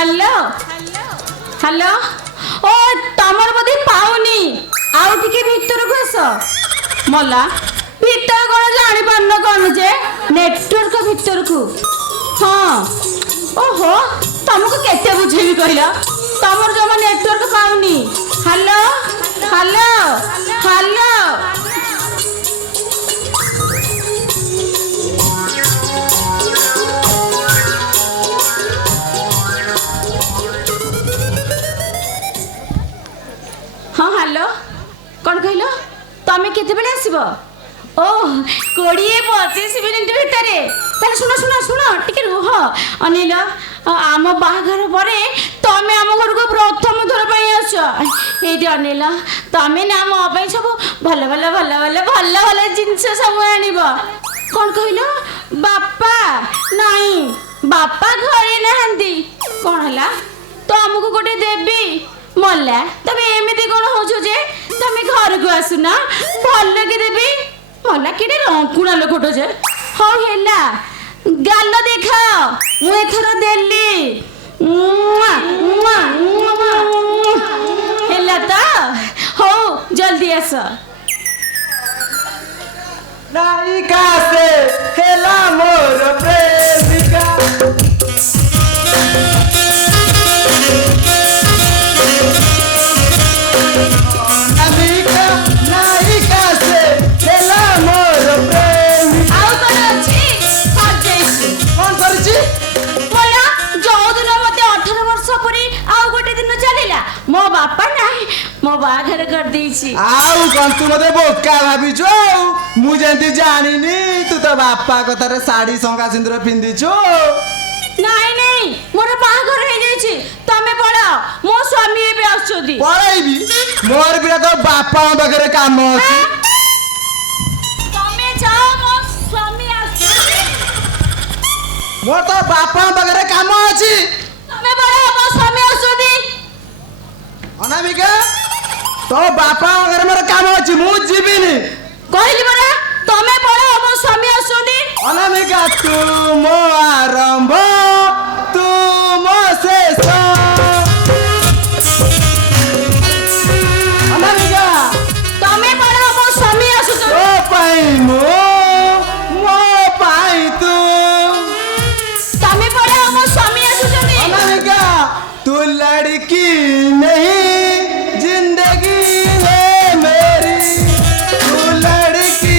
Hello hello ओ तमर बदे पाउनी आउ टिके भीतर को आस मला भीतर कोन जानि पारन कोन जे नेटवर्क भीतर को हां ओहो तुमको केते बुझेबी कहला तमर जमा नेटवर्क पाउनी हेलो हेलो हेलो हाँ हेलो कौन कहल तमें केते बेले आसीबो ओ 20-25 मिनिट भितरे ताले सुनो सुनो सुनो टिके रुह अनिल आम बाहाघर परे तमें आम घर को प्रथम थर पई आछो एडी अनिल तमें ना मो पई सब भल भल भल भल भल भल जिंस सब आनिबो कौन कहल बापा नहीं बापा घरे नहंदी कौन हला तो हमको गोटे देबी मल्ला तबे एमिति कोन होजो जे तमे घर को आसुना भल के देबी मल्ला केडे रंकुणा लोकटो जे हो हेला गाल देखा मु एथर देली हेला त हो जल्दी आस नायिका से हेला मोर प्रेमिका नायिका से हेला मोर प्रेमिका आउ कोन अछि सजेछि कौन करछि मोला जो दिन मते 18 वर्ष परी आउ गोटे दिन चलिला मो बापा नाही मो बाघर कर देछि आउ कौन तू मते बोका भाभी जो मु जेंती जानिनी तू तो बापा कथारे साड़ी संगा सिंदूर पिंदी छु नहीं नहीं मोर बाघर हे जाइछि तमे पळाओ मो स्वामी एबे आछोदी पळाइबी मोर बिना तो बापा बगरे काम अछि तमे जाओ मो स्वामी आछोदी मोर तो बापा बगरे काम अछि तमे पळाओ मो स्वामी आछोदी अनामिका तो बापा बगरे मोर काम अछि मु जीबिनी कहली बरा तमे पळाओ मो स्वामी आछोदी अनामिका तू मो आरंभ तू मो शेष अनामिका तमे पळाओ मो स्वामी आछोदी ओ पाई मो पाई तू तमे पळाओ मो स्वामी आछोदी अनामिका तू लड़की नहीं जिंदगी है मेरी तू लड़की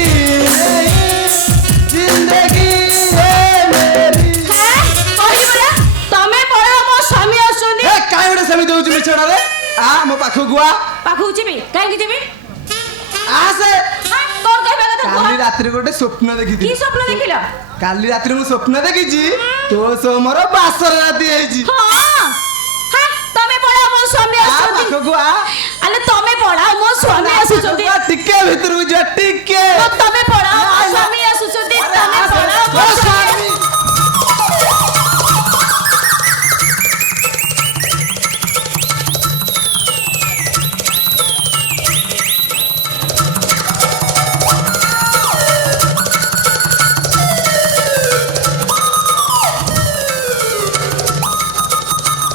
नहीं जिंदगी है मेरी कहली बरा तमे पळाओ मो स्वामी आछोदी ए काई गोटे सेमी दउछ मिछड़ा रे आ मो पाखु गुआ पाखु जिबी काहे जिबी आ से कोन कहबा कथा काली रात्रि गोटे स्वप्न की देखिथि स्वप्न देखिलो काली रात्रि मु स्वप्न देखिछि तो सो मोर बासर राति आइछि हां हां तमे पळाओ मो स्वामी आ आछोदी पाखु गुआ अरे तमे पळाओ मो स्वामी आछोदी टिके भीतर जा टिके तो तमे पळाओ मो स्वामी आछोदी तमे पळाओ मो स्वामी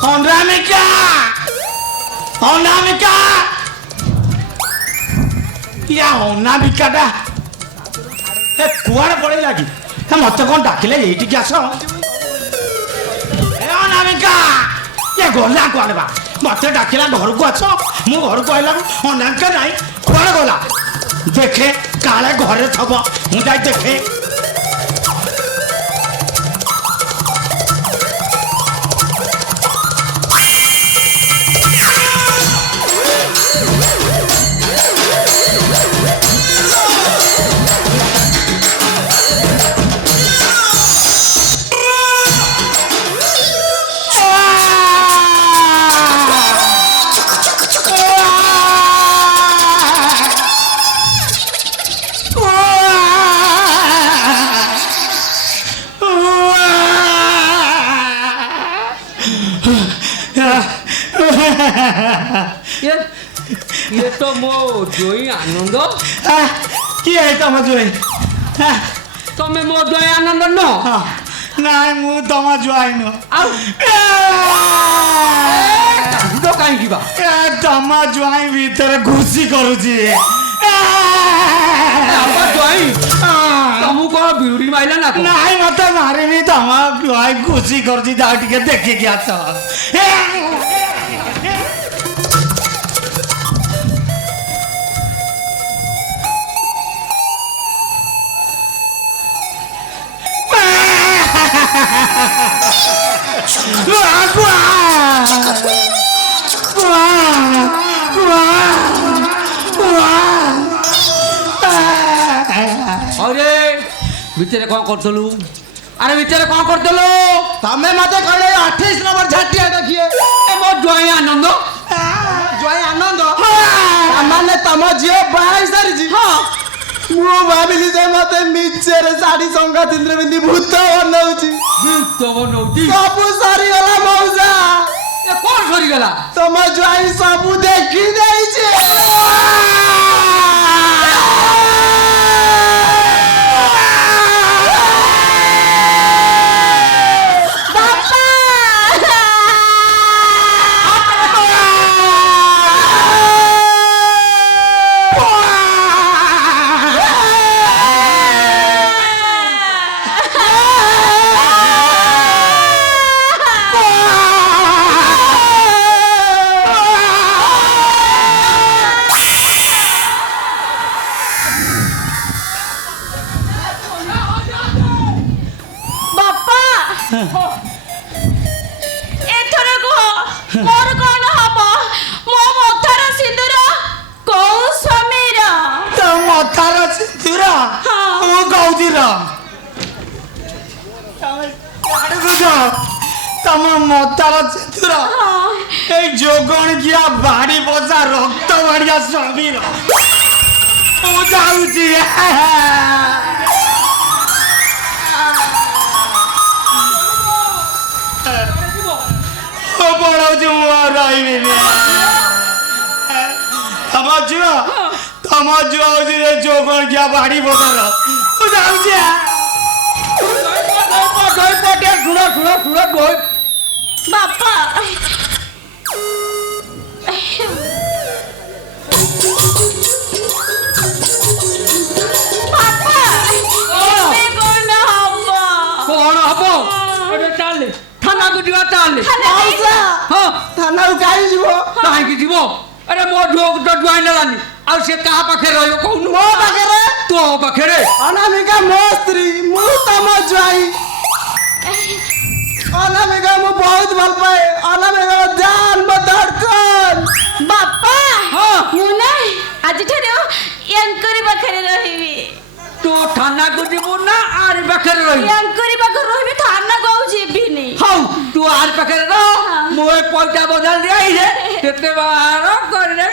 अनामिका अनामिका या अनामिका टा ए कुआड़ पड़े लगी हे मत कौन डाकिले एठी के आस ए अनामिका ये गला कुआड़ बा मत डाकिला घर को आस मु घर को आइला अनामिका नहीं कुआड़ गला देखे काले घरे थब मु जाई देखे ये तो मो जोई आनंद किए तुम जोई तमे मो जोई आनंद न ନାଇଁ ମୁଁ ତମ ଜୁଆଇ ନୁହଁ ଆଉ କାନ୍ଦ କାହିଁକି ବା ତମ ଜୁଆଇ ଭିତରେ ଘୁଷି କରୁଛି ବାପା ଜୁଆଇଁ ତମକୁ କଣ ବିରୁଡି ମାଇଲା ନା କଣ? ନାଇଁ ମତେ ମାରିନି ତମ ଜୁଆଇ ଘୁଷି କରୁଛି ଯାଅ ଟିକେ ଦେଖିକି ଆସ ଆରେ ଭିତରେ କଣ କରୁଥିଲୁ? ଆରେ ଭିତରେ କଣ କରୁଥିଲୁ? ତମେ ମତେ କହିଲେ 28 ନମ୍ବର ଝାଟିଆ ଦେଖିଏ ଏ ମୋ ଜୁଆଇଁ ଆନନ୍ଦ ଜୟ ଆନନ୍ଦ ମାନେ ତମ ଝିଅ ବାହା ହେଇ ସାରିଛି ମୁଁ ଭାବିଲି ଯେ ମତେ ମିଛରେ ଶାଢୀ ସଙ୍ଗା ଚିତ୍ର ପିନ୍ଧି ଭୂତ ବନଉଛି ତମ ନଉଟି ସବୁ ସରିଗଲା ମଉସା ଏ କଣ ସରିଗଲା? ତମ ଜ୍ୱାଇଁ ସବୁ ଦେଖି ଦେଇଛି ଏଥର କୁହ ମୋର କଣ ହବ? ମୋ ମଥାର ସିନ୍ଦୁର କୋଉ ସ୍ୱାମୀର? ତୋ ମଥାର ସିନ୍ଦୁର ମୁଁ କହୁଛି ର ତମ ମଥାର ସିନ୍ଦୁର এই যোগণ গিয়া বাড়ি বসা রক্ত বাড়িয়া স্বামীর ମୁଁ ଯାଉଛି ପଳାଉଛି ମୁଁ ଆଉ ରହିବିନି ତମ ଝିଅ ହଉଛି ଯୋଗଣ ଗିଆ ବାড়ি ବସାର ମୁଁ ଯାଉଛି ବାପା ବାପା ଏବେ କଣ ହବ? କଣ ହବ? ଏବେ ଚାଲେ ଥାନାକୁ ଯିବା ଚାଲେ ମଉସା ହଁ ଥାନାକୁ କାହିଁ ଯିବ କାହିଁକି ଯିବ? ଆରେ ମୋ ଝିଅକୁ ତ ଜୁଆଇଁ ନେଲାନି ଆଉ ସେ କାହା ପାଖରେ ରହିବ କହୁନୁ? ମୋ ପାଖରେ ତୋ ପାଖରେ ଅନାମିକା ମୋ ସ୍ତ୍ରୀ ମୁଁ ତମ ଜ୍ୱାଇଁ ଅନାମିକା ମୁଁ ବହୁତ ଭଲ ପାଏ ଅନାମିକା ଜାନ ମୋ ଧଡ଼କନ ବାପା ହଁ ମୁଁ ନା ଆଜିଠାରୁ ୟାଙ୍କରି ପାଖରେ ରହିବି। ତୁ ଥାନାକୁ ଯିବୁ ନା ଆରି ପାଖରେ ରହିବୁ? ୟାଙ୍କରି ପାଖରେ ରହିବି, ଥାନାକୁ ଆଉ ଯିବିନି। ହଉ ତୁ ଆରି ପାଖରେ ରହ ମୁଁ ଏ ପଇସା ବଦଳ ଦିଆଇଲେ କେତେ ବାର କରିଲେ